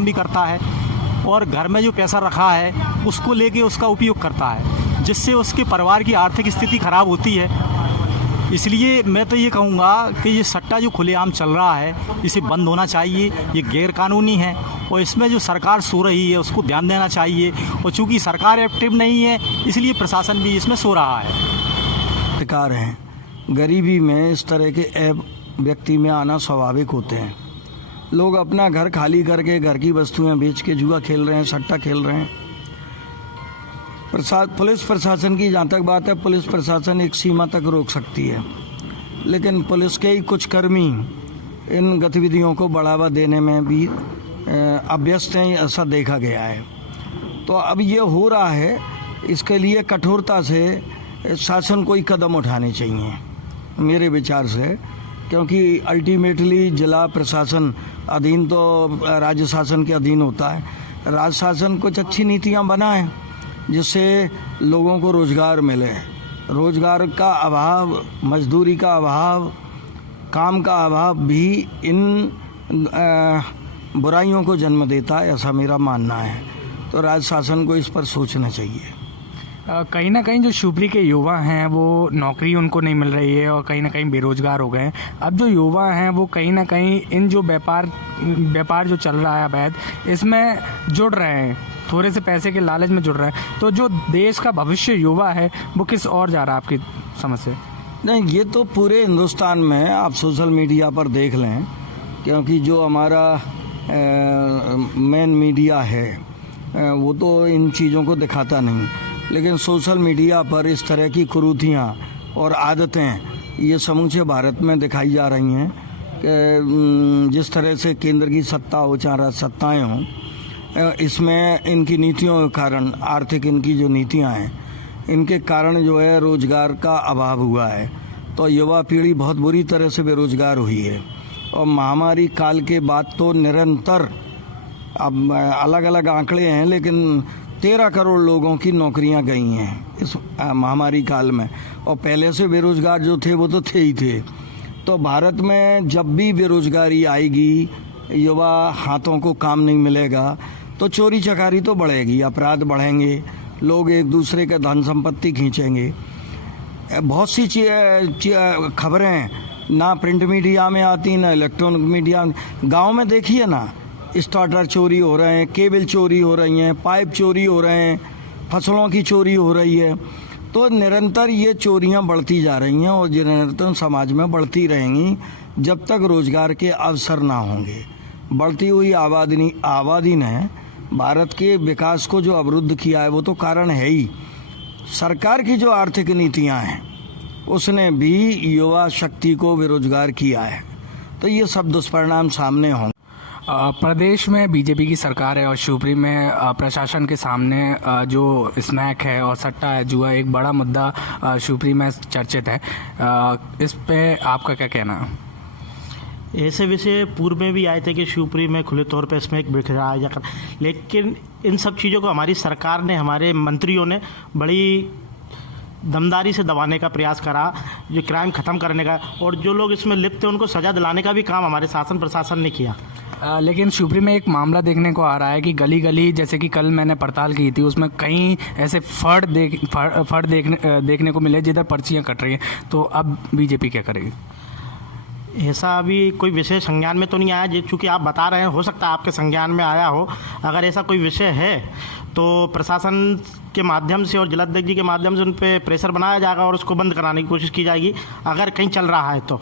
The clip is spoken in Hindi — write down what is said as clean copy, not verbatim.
काम भी करता है और घर में जो पैसा रखा है उसको लेके उसका उपयोग करता है, जिससे उसके परिवार की आर्थिक स्थिति खराब होती है। इसलिए मैं तो ये कहूँगा कि ये सट्टा जो खुलेआम चल रहा है इसे बंद होना चाहिए, ये गैर कानूनी है और इसमें जो सरकार सो रही है उसको ध्यान देना चाहिए। और चूँकि सरकार एक्टिव नहीं है इसलिए प्रशासन भी इसमें सो रहा है। शिकार हैं, गरीबी में इस तरह के ऐप व्यक्ति में आना स्वाभाविक होते हैं। लोग अपना घर खाली करके घर की वस्तुएं बेच के जुआ खेल रहे हैं, सट्टा खेल रहे हैं। पुलिस प्रशासन की जहाँ तक बात है, पुलिस प्रशासन एक सीमा तक रोक सकती है, लेकिन पुलिस के ही कुछ कर्मी इन गतिविधियों को बढ़ावा देने में भी अभ्यस्त हैं, ऐसा देखा गया है। तो अब ये हो रहा है, इसके लिए कठोरता से शासन को ही कदम उठाने चाहिए मेरे विचार से, क्योंकि अल्टीमेटली जिला प्रशासन अधीन तो राज्य शासन के अधीन होता है। राज्य शासन कुछ अच्छी नीतियां बनाए जिससे लोगों को रोज़गार मिले। रोज़गार का अभाव, मजदूरी का अभाव, काम का अभाव भी इन बुराइयों को जन्म देता है, ऐसा मेरा मानना है। तो राज्य शासन को इस पर सोचना चाहिए। कहीं ना कहीं जो शिवपुरी के युवा हैं वो नौकरी उनको नहीं मिल रही है और कहीं ना कहीं बेरोजगार हो गए हैं। अब जो युवा हैं वो कहीं ना कहीं इन जो व्यापार जो चल रहा है अवैध, इसमें जुड़ रहे हैं, थोड़े से पैसे के लालच में जुड़ रहे हैं। तो जो देश का भविष्य युवा है वो किस ओर जा रहा है आपकी समझ से? नहीं, ये तो पूरे हिंदुस्तान में आप सोशल मीडिया पर देख लें, क्योंकि जो हमारा मेन मीडिया है वो तो इन चीज़ों को दिखाता नहीं, लेकिन सोशल मीडिया पर इस तरह की कुरीतियाँ और आदतें ये समूचे भारत में दिखाई जा रही हैं कि जिस तरह से केंद्र की सत्ता हो, चाहे सत्ताएँ हों, इसमें इनकी नीतियों के कारण, आर्थिक इनकी जो नीतियाँ हैं इनके कारण जो है रोज़गार का अभाव हुआ है। तो युवा पीढ़ी बहुत बुरी तरह से बेरोज़गार हुई है। और महामारी काल के बाद तो निरंतर, अब अलग अलग आंकड़े हैं, लेकिन 13 करोड़ लोगों की नौकरियां गई हैं इस महामारी काल में। और पहले से बेरोज़गार जो थे वो तो थे ही थे। तो भारत में जब भी बेरोज़गारी आएगी, युवा हाथों को काम नहीं मिलेगा, तो चोरी चकारी तो बढ़ेगी, अपराध बढ़ेंगे, लोग एक दूसरे के धन संपत्ति खींचेंगे। बहुत सी खबरें ना प्रिंट मीडिया में आती, ना इलेक्ट्रॉनिक मीडिया। गाँव में देखिए ना, स्टार्टर चोरी हो रहे हैं, केबल चोरी हो रही हैं, पाइप चोरी हो रहे हैं, फसलों की चोरी हो रही है। तो निरंतर ये चोरियां बढ़ती जा रही हैं और निरंतर समाज में बढ़ती रहेंगी जब तक रोज़गार के अवसर ना होंगे। बढ़ती हुई आबादी ने भारत के विकास को जो अवरुद्ध किया है वो तो कारण है ही। सरकार की जो आर्थिक नीतियां हैं उसने भी युवा शक्ति को बेरोजगार किया है। तो ये सब दुष्परिणाम सामने होंगे। प्रदेश में बीजेपी की सरकार है और शिवपुरी में प्रशासन के सामने जो स्नैक है और सट्टा है, जुआ, एक बड़ा मुद्दा शिवपुरी में चर्चित है। इस पे आपका क्या कहना है? ऐसे विषय पूर्व में भी आए थे कि शिवपुरी में खुले तौर पर स्मैक बिक रहा है, लेकिन इन सब चीज़ों को हमारी सरकार ने, हमारे मंत्रियों ने बड़ी दमदारी से दबाने का प्रयास करा, जो क्राइम ख़त्म करने का, और जो लोग इसमें लिप्त थे उनको सज़ा दिलाने का भी काम हमारे शासन प्रशासन ने किया। लेकिन शिवपुरी में एक मामला देखने को आ रहा है कि गली गली, जैसे कि कल मैंने पड़ताल की थी, उसमें कई ऐसे फर्द देखने को मिले जिधर पर्चियां कट रही हैं। तो अब बीजेपी क्या करेगी? ऐसा अभी कोई विषय संज्ञान में तो नहीं आया, चूँकि आप बता रहे हैं, हो सकता है आपके संज्ञान में आया हो। अगर ऐसा कोई विषय है तो प्रशासन के माध्यम से और जिलाध्यक्ष जी के माध्यम से उन पर प्रेशर बनाया जाएगा और उसको बंद कराने की कोशिश की जाएगी, अगर कहीं चल रहा है तो।